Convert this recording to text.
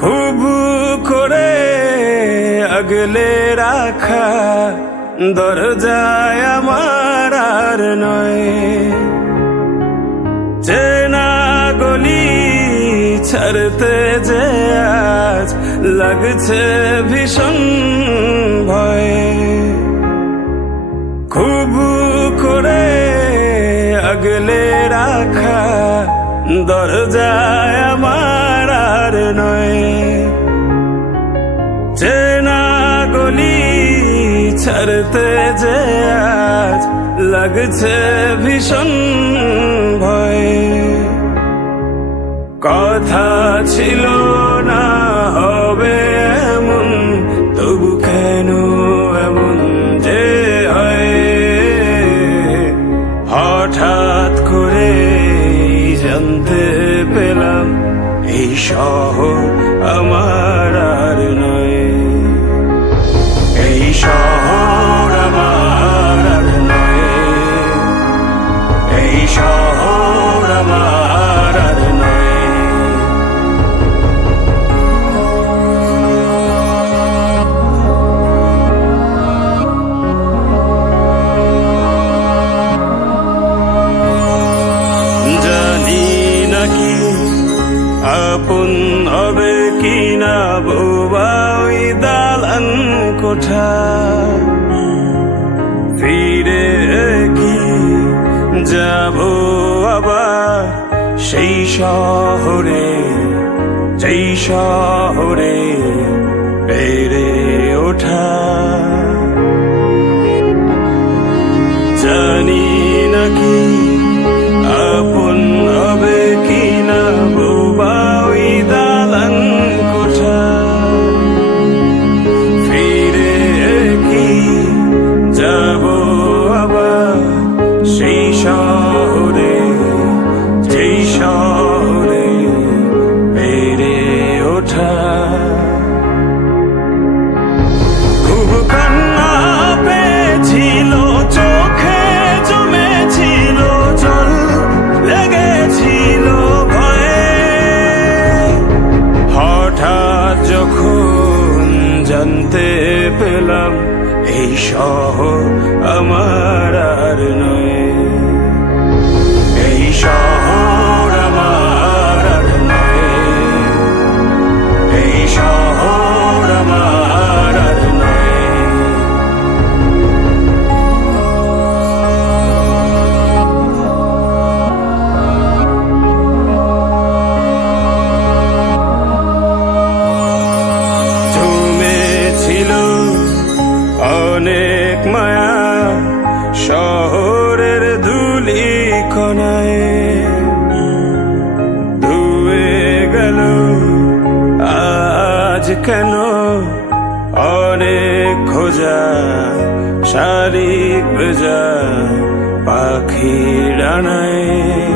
খুব করে আগলে রাখা দরজায় আমার আর নয়, চেনা গলি ছাড়তে যে আজ লাগছে ভীষণ ভয়। খুব করে আগলে রাখা দরজায় আমার আর নয়, চেনা গলি ছাড়তে যে আজ লাগছে ভীষণ ভয়। কথা ছিল না হবে এমন, তবু কেন এমন যে হয়। হঠাৎ করে জানতে পেলাম এই শহর আমার আর নয়, এই শহর আমার আর নয়, এই শহর আমার আর নয়। জানি নাকি আপন হবে কিনা বোবা ওই দালান কোঠা, ফিরে কি যাব আবার সেই শহরে, যেই শহরে বেড়ে ওঠা। জানি নাকি আপন হবে কিনা বোবা ওই দালান কোঠা, ফিরে কি যাব আবার সেই শহরে, যেই শহরে বেড়ে ওঠা। খুব কান্না পেয়েছিল, চোখে জমেছিল জল, লেগেছিল ভয়ে। হঠাৎ যখন জানতে পেলাম এই শহর আমার আর নয়, এই শহর আমার আর নয়, এই শহর আমার আর নয়। জমেছিল অনেক মায়া শহরের ধুলি কণায়, ধুয়ে গেল আজ কেন অনেক খোঁজা শালিক ভেজা পাখির ডানায়।